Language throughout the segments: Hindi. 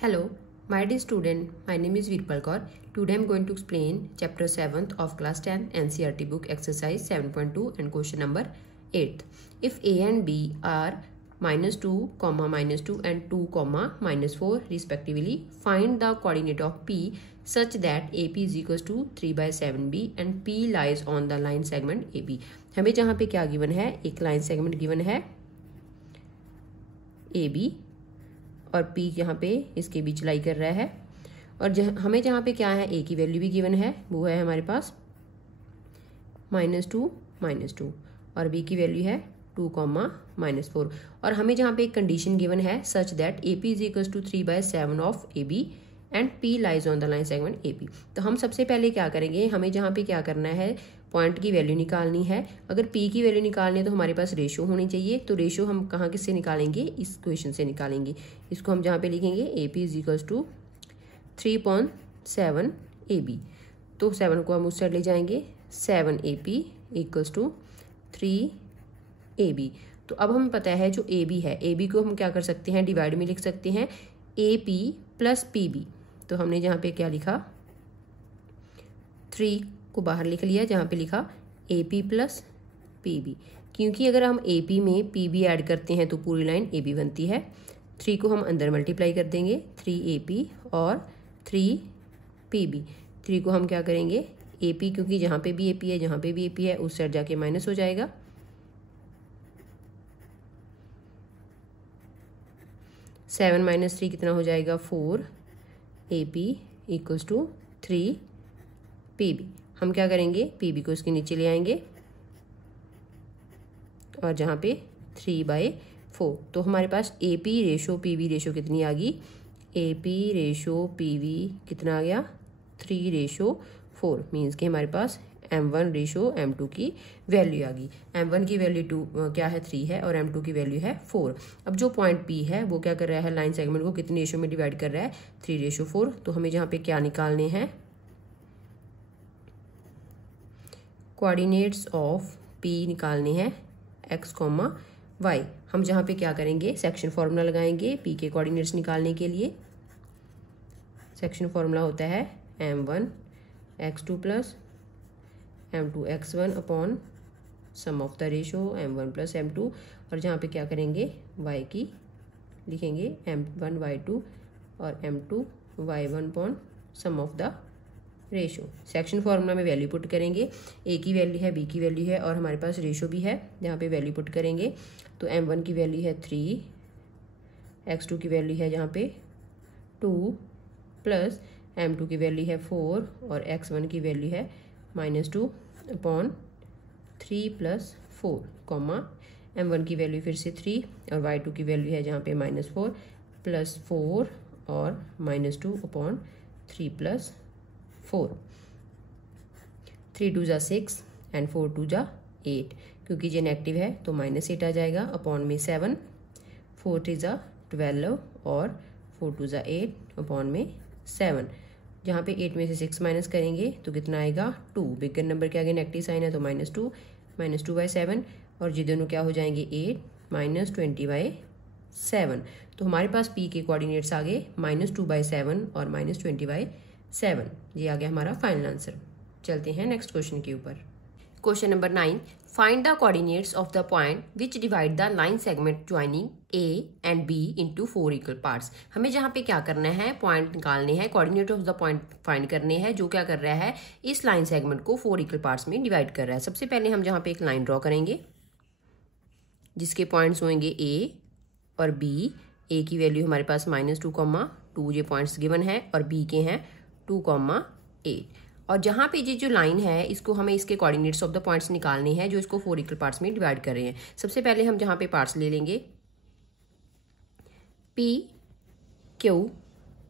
Hello, my dear student. My name is Virpal Kaur. Today I am going to explain chapter 7th of class 10 NCERT book exercise 7.2 and question number 8. If A and B are -2, -2 and 2, -4 respectively, find the coordinate of P such that AP is equals to 3/7B and P lies on the line segment AB. हमें जहाँ पे क्या गिवन है, एक लाइन सेगमेंट गिवन है AB और P यहाँ पे इसके बीच लाई कर रहा है और हमें जहाँ पे क्या है, A की वैल्यू भी गिवन है, वो है हमारे पास -2 और B की वैल्यू है 2, -4 और हमें जहाँ पे एक कंडीशन गिवन है such that AP is equals to 3/7 of AB and P lies on the line segment AP। तो हम सबसे पहले क्या करेंगे, हमें जहाँ पे क्या करना है, पॉइंट की वैल्यू निकालनी है। अगर P की वैल्यू निकालनी है तो हमारे पास रेशो होनी चाहिए। तो रेशो हम कहाँ किससे निकालेंगे, इस क्वेश्चन से निकालेंगे। इसको हम जहाँ पे लिखेंगे AP is equals to 3.7 AB। तो 7 को हम उस साइड ले जाएंगे, 7 AP इक्वल्स टू 3 AB। तो अब हमें पता है जो AB है, AB को हम क्या कर सकते हैं, डिवाइड में लिख सकते हैं AP प्लस PB। तो हमने जहाँ पे क्या लिखा, 3 को बाहर लिख लिया, जहाँ पे लिखा AP प्लस PB, क्योंकि अगर हम AP में PB ऐड करते हैं तो पूरी लाइन AB बनती है। 3 को हम अंदर मल्टीप्लाई कर देंगे, 3AP और 3PB। 3 को हम क्या करेंगे, AP, क्योंकि जहाँ पे भी AP है, जहाँ पे भी AP है उस साइड जाके माइनस हो जाएगा। 7 - 3 कितना हो जाएगा, 4 AP इक्वल्स टू 3 PB। हम क्या करेंगे, PB को इसके नीचे ले आएंगे और जहाँ पे 3/4। तो हमारे पास AP रेशो PB रेशो कितनी आ गई, AP रेशो PB कितना आ गया, 3/4। मीन्स कि हमारे पास M1 रेशो M2 की वैल्यू आ गई। M1 की वैल्यू 2 क्या है, 3 है और M2 की वैल्यू है 4। अब जो पॉइंट P है वो क्या कर रहा है, लाइन सेगमेंट को कितने रेशो में डिवाइड कर रहा है, 3/4। तो हमें जहाँ पे क्या निकालने हैं, कोऑर्डिनेट्स ऑफ P निकालने हैं x, y। हम जहाँ पे क्या करेंगे, सेक्शन फॉर्मूला लगाएंगे P के कोऑर्डिनेट्स निकालने के लिए। सेक्शन फॉर्मूला होता है M1 x2 plus M2 x1 upon sum of the ratio M1 plus M2। और जहाँ पे क्या करेंगे, y की लिखेंगे M1 y2 और M2 y1 upon sum of the ratio. Section formula में वैल्यू पुट करेंगे, A की वैल्यू है, B की वैल्यू है और हमारे पास रेशो भी है, जहाँ पे वैल्यू पुट करेंगे। तो M1 की वैल्यू है 3, x2 की वैल्यू है जहाँ पे 2 प्लस M2 की वैल्यू है 4 और x1 की वैल्यू है -2 अपॉन 3 + 4, M1 की वैल्यू फिर से 3 और y2 की वैल्यू है जहाँ पे -4 + 4 और -2 अपॉन 3 + 4। 3 2 = 6 एंड 4 2 = 8। क्योंकि ये नेगेटिव है तो -8 आ जाएगा अपॉन में 7, 4 3 = 12 और 4 2 = 8 अपॉन में 7। जहाँ पे 8 में से 6 माइनस करेंगे तो कितना आएगा, 2। बिगर नंबर के आगे नेगेटिव साइन है तो -2/7 और ये दोनों क्या हो जाएंगे, 8 - 20/7। तो हमारे पास P के कोऑर्डिनेट्स आ गए -2/7 और -20/7। ये आ गया हमारा फाइनल आंसर। चलते हैं नेक्स्ट क्वेश्चन के ऊपर। Question number 9, find the coordinates of the point which divide the line segment joining A and B into 4 equal parts. हमें जहाँ पे क्या करना है, पॉइंट निकालने हैं, coordinate of the point find करने हैं, जो क्या कर रहा है, इस लाइन सेगमेंट को 4 इक्वल पार्ट्स में डिवाइड कर रहा है। सबसे पहले हम जहाँ पे एक लाइन ड्रॉ करेंगे जिसके पॉइंट्स होंगे A और B। A की वैल्यू हमारे पास -2, ये पॉइंट्स गिवन है और B के हैं 2, 8। और जहाँ पे ये जो लाइन है इसको हमें इसके कोऑर्डिनेट्स ऑफ द पॉइंट्स निकालने हैं जो इसको 4 इक्वल पार्ट्स में डिवाइड कर रहे हैं। सबसे पहले हम जहाँ पे पार्ट्स ले लेंगे P, Q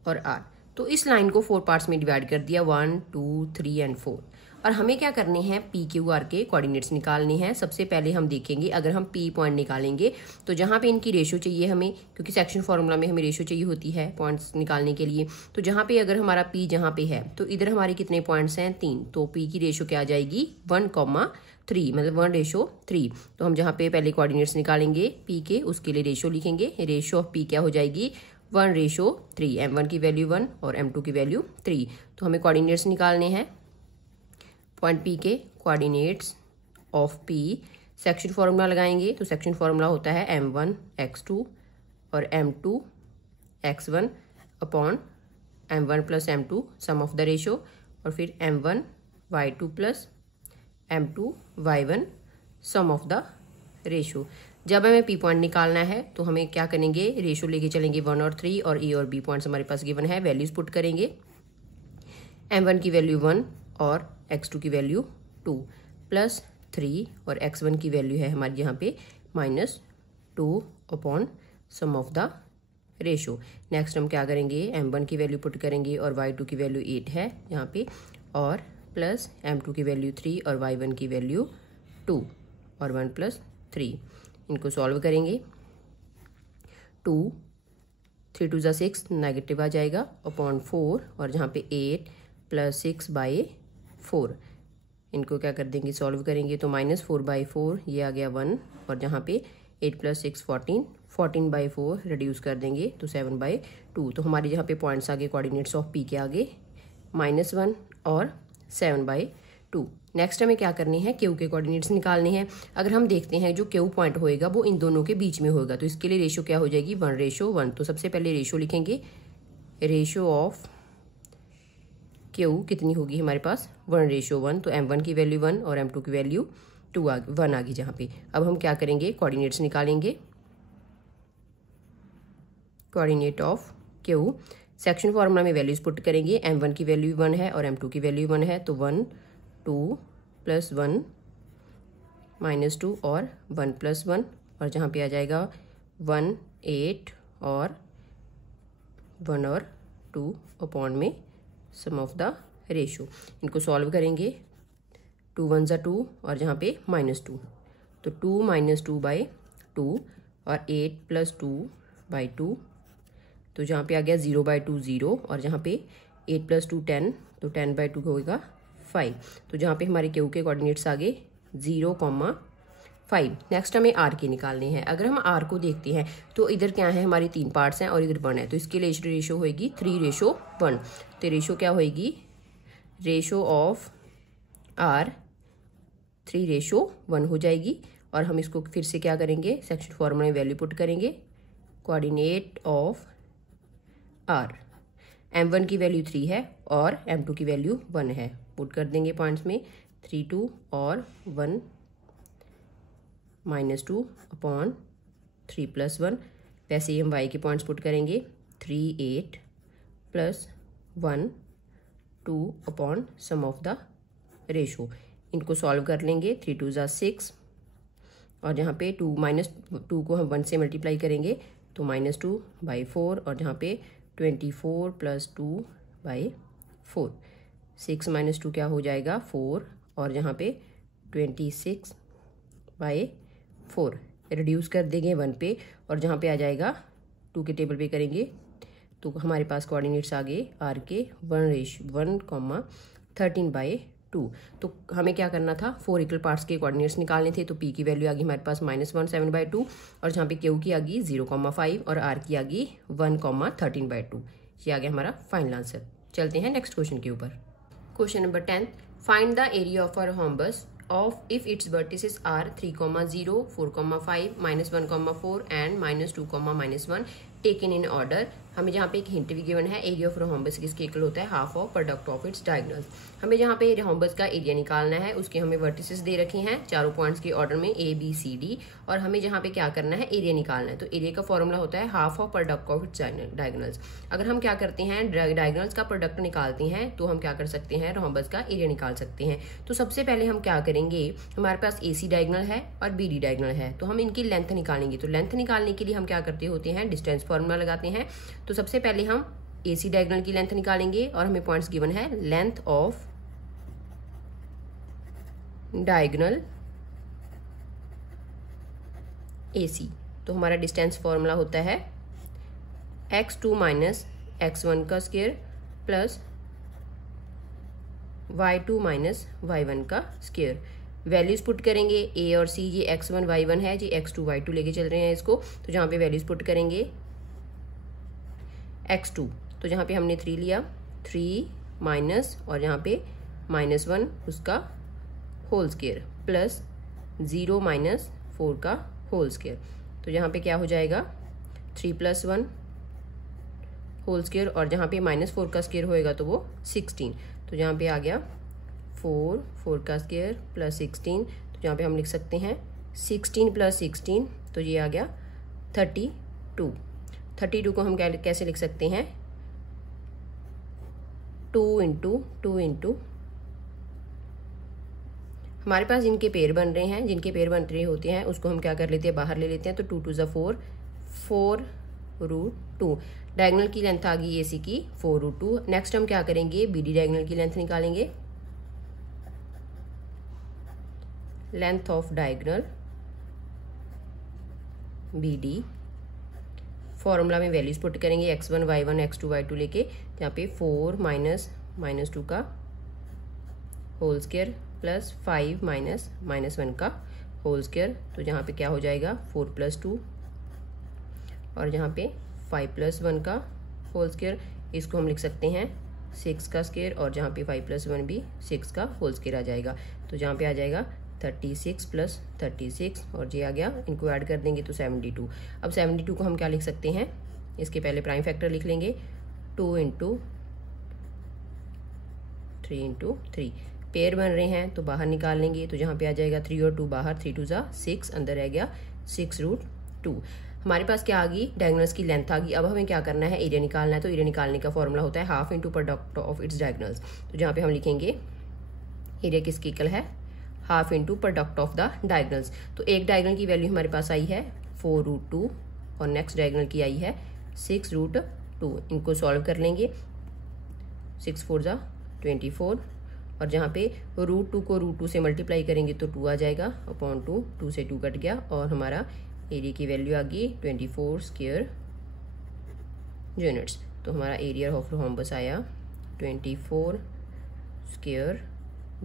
और R। तो इस लाइन को 4 पार्ट्स में डिवाइड कर दिया, 1 2 3 एंड 4। और हमें क्या करने हैं, P Q R के कोऑर्डिनेट्स निकालने हैं। सबसे पहले हम देखेंगे, अगर हम P पॉइंट निकालेंगे तो जहाँ पे इनकी रेशो चाहिए हमें, क्योंकि सेक्शन फॉर्मूला में हमें रेशो चाहिए होती है पॉइंट्स निकालने के लिए। तो जहाँ पे अगर हमारा P जहाँ पे है तो इधर हमारे कितने पॉइंट्स हैं, 3। तो P की रेशो क्या आ जाएगी, 1,3, मतलब 1/3। तो हम जहाँ पे पहले कोऑर्डिनेट्स निकालेंगे P के, उसके लिए रेशो लिखेंगे। रेशो ऑफ P क्या हो जाएगी, 1:3, m1 की वैल्यू 1 और m2 की वैल्यू 3। तो हमें कोऑर्डिनेट्स निकालने हैं पॉइंट P के coordinates of P। Section formula लगाएंगे तो सेक्शन फॉर्मूला होता है m1 x2 और m2 x1 upon m1 plus m2 sum of the ratio, और फिर m1 y2 plus m2 y1 sum of the ratio. जब हमें P पॉइंट निकालना है तो हमें क्या करेंगे, रेशो लेके चलेंगे 1 और 3, और A और B पॉइंट्स हमारे पास गिवन है, वैल्यूज पुट करेंगे। m1 की वैल्यू 1 और x2 की वैल्यू 2 प्लस 3 और x1 की वैल्यू है हमारी यहाँ पे -2 upon sum of the ratio. Next हम क्या करेंगे, m1 की वैल्यू पुट करेंगे और y2 की वैल्यू 8 है यहाँ पे, और प्लस m2 की वैल्यू 3 और y1 की वैल्यू 2 और 1 प्लस 3। इनको सॉल्व करेंगे। 2 3 2 6 नेगेटिव आ जाएगा अपॉन 4, और जहाँ पे 8 प्लस 6/4। इनको क्या कर देंगे, सॉल्व करेंगे तो -4/4 ये आ गया 1, और जहाँ पे 8 प्लस 6 14, 14/4 रिड्यूस कर देंगे तो 7/2। तो हमारे जहाँ पे पॉइंट्स आगे कोऑर्डिनेट्स ऑफ P के आगे -1 और 7/2। नेक्स्ट हमें क्या करनी है, Q के कोऑर्डिनेट्स निकालने हैं। अगर हम देखते हैं जो Q पॉइंट होएगा वो इन दोनों के बीच में होगा, तो इसके लिए रेशो क्या हो जाएगी 1:1। तो सबसे पहले रेशो लिखेंगे, रेशो ऑफ Q कितनी होगी हमारे पास 1:1। तो m1 की वैल्यू 1 और m2 की वैल्यू 1 आ गई जहाँ पे। अब हम क्या करेंगे, कोऑर्डिनेट्स निकालेंगे, coordinate of Q। Section formula में वैल्यूज पुट करेंगे, m1 की वैल्यू 1 है और m2 की वैल्यू 1 है, तो 1 2 प्लस 1 -2 और 1 प्लस 1, और जहाँ पे आ जाएगा 1 8 और 1 और 2 अपॉन में सम ऑफ द रेशो। इनको सॉल्व करेंगे, 2 1 ज़ा 2 और जहाँ पे -2, तो 2 - 2/2 और 8 प्लस 2/2, तो जहाँ पे आ गया 0/2 0, और जहाँ पे 8 प्लस 2 10, तो 10/2 होगा 5। तो जहाँ पे हमारे Q के कोऑर्डिनेट्स आगे 0,5। नेक्स्ट हमें R के निकालने हैं। अगर हम R को देखते हैं तो इधर क्या है, हमारी 3 पार्ट्स हैं और इधर 1 है, तो इसके लिए रेशो होएगी 3:1। तो रेशो क्या होएगी, रेशो ऑफ R 3:1 हो जाएगी। और हम इसको फिर से क्या करेंगे, सेक्शन फॉर्मूला में वैल्यू पुट करेंगे, कोऑर्डिनेट ऑफ R। m1 की वैल्यू 3 है और m2 की वैल्यू 1 है, पुट कर देंगे पॉइंट्स में 3 2 और 1 -2 अपॉन 3 प्लस 1। वैसे ही हम y के पॉइंट्स पुट करेंगे, 3 8 plus 1 2 upon sum of the ratio. इनको सॉल्व कर लेंगे, 3 2 ज़ा 6, और जहाँ पे 2 को हम 1 से मल्टीप्लाई करेंगे तो -2/4, और जहाँ पे 24 प्लस 2/4, 6 - 2 क्या हो जाएगा 4, और यहाँ पे 26/4 रिड्यूस कर देंगे 1 पे, और जहाँ पे आ जाएगा 2 के टेबल पे करेंगे तो हमारे पास कोऑर्डिनेट्स आगे R के 1:13/2। तो हमें क्या करना था, 4 इक्वल पार्ट्स के कोऑर्डिनेट्स निकालने थे। तो P की वैल्यू आ गई हमारे पास -1 7/2, और जहाँ पे Q की आ गई 0,5 और R की आ गई 1,13/2। ये आ गया हमारा फाइनल आंसर। चलते हैं नेक्स्ट क्वेश्चन के ऊपर। Question number 10, find the area of a rhombus of if its vertices are 3,0, 4,5, -1,4 and -2, -1 taken in order. हमें जहाँ पे एक हिंट भी गिवन है, एरिया ऑफ रोम्बस किसके इक्वल होता है, half of product of its diagonal. हमें जहाँ पे रोम्बस का एरिया निकालना है, उसके हमें वर्टिसेस दे रखे हैं चारों पॉइंट्स के ऑर्डर में A B C D, और हमें जहाँ पे क्या करना है, एरिया निकालना है। तो एरिया का फॉर्मूला होता है half of product of its diagonals. अगर हम क्या करते हैं, डायगोनल्स का प्रोडक्ट निकालते हैं तो हम क्या कर सकते हैं, रोम्बस का एरिया निकाल सकते हैं। तो सबसे पहले हम क्या करेंगे, हमारे पास AC डायगोनल है और BD डायगोनल है, तो हम इनकी लेंथ निकालेंगे। तो लेंथ निकालने के लिए हम क्या करते होते हैं, डिस्टेंस फॉर्मूला लगाते हैं। तो सबसे पहले हम AC डायगोनल की लेंथ निकालेंगे, और हमें पॉइंट्स गिवन है, लेंथ ऑफ डायगोनल AC। तो हमारा डिस्टेंस फॉर्मूला होता है x2 - x1 का स्क्वायर प्लस y2 - y1 का स्क्वायर। वैल्यूज पुट करेंगे, A और C ये x1 y1 है जी, x2 y2 लेके चल रहे हैं इसको। तो जहाँ पे वैल्यूज पुट करेंगे x2, तो जहाँ पे हमने 3 लिया, 3 माइनस और यहाँ पे -1 उसका होल स्क्वायर प्लस 0 माइनस 4 का होल स्क्वायर, तो यहाँ पे क्या हो जाएगा 3 + 1 होल स्क्वायर, और जहाँ पे -4 का स्क्वायर होएगा तो वो 16, तो यहाँ पे आ गया 4 का स्क्वायर प्लस 16, तो यहाँ पे हम लिख सकते हैं 16 + 16, तो ये आ गया 32। 32 को हम कैसे लिख सकते हैं 2 × 2 हमारे पास जिनके पेयर बन रहे हैं, जिनके पेयर बन रहे होते हैं उसको हम क्या कर लेते हैं, बाहर ले लेते हैं, तो 2 × 2 = 4 4√2। डायगोनल की लेंथ आ गई AC की 4√2। नेक्स्ट हम क्या करेंगे, BD डायगोनल की लेंथ निकालेंगे, length of diagonal BD। Formula में वैल्यूज पुट करेंगे, x1 y1 x2 y2 लेके, यहाँ पे 4 - 2 का होल स्क्वायर प्लस 5 - -1 का होल स्क्वायर, तो यहाँ पे क्या हो जाएगा 4 + 2, और यहाँ पे 5 + 1 का होल स्क्वायर, इसको हम लिख सकते हैं 6 का स्क्वायर, और जहाँ पे 5 + 1 भी 6 का होल स्क्वायर आ जाएगा, तो जहाँ पे आ जाएगा 36 + 36, और ये आ गया, इनको ऐड कर देंगे तो 72। अब 72 को हम क्या लिख सकते हैं, इसके पहले प्राइम फैक्टर लिख लेंगे, 2 × 3 × 3। पेयर बन रहे हैं तो बाहर निकाल लेंगे, तो जहाँ पे आ जाएगा 3 और 2 बाहर, 3 × 2 = 6, अंदर रह गया 6√2। हमारे पास क्या आ गई, डायगोनल्स की लेंथ आ गई। अब हमें क्या करना है, एरिया निकालना है, तो एरिया निकालने का फॉर्मूला होता है half × product of its diagonals, तो जहाँ पे हम लिखेंगे एरिया किसकी इक्वल है, half × product of the diagonals. तो एक डायगोनल की वैल्यू हमारे पास आई है 4√2 और नेक्स्ट डायगोनल की आई है 6√2। इनको सॉल्व कर लेंगे, 6 × 4 = 24, और जहाँ पे √2 को √2 से मल्टीप्लाई करेंगे तो 2 आ जाएगा, अपॉन 2, 2 से 2 कट गया, और हमारा एरिया की वैल्यू आ गई 24 स्क्वायर यूनिट्स। तो हमारा एरिया ऑफ रोम्बस आया 24 स्क्वायर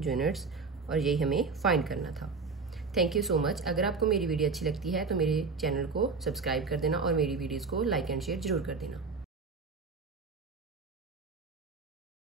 यूनिट्स, और यही हमें फाइंड करना था। Thank you so much. अगर आपको मेरी वीडियो अच्छी लगती है तो मेरे चैनल को सब्सक्राइब कर देना और मेरी वीडियोज़ को लाइक एंड शेयर जरूर कर देना।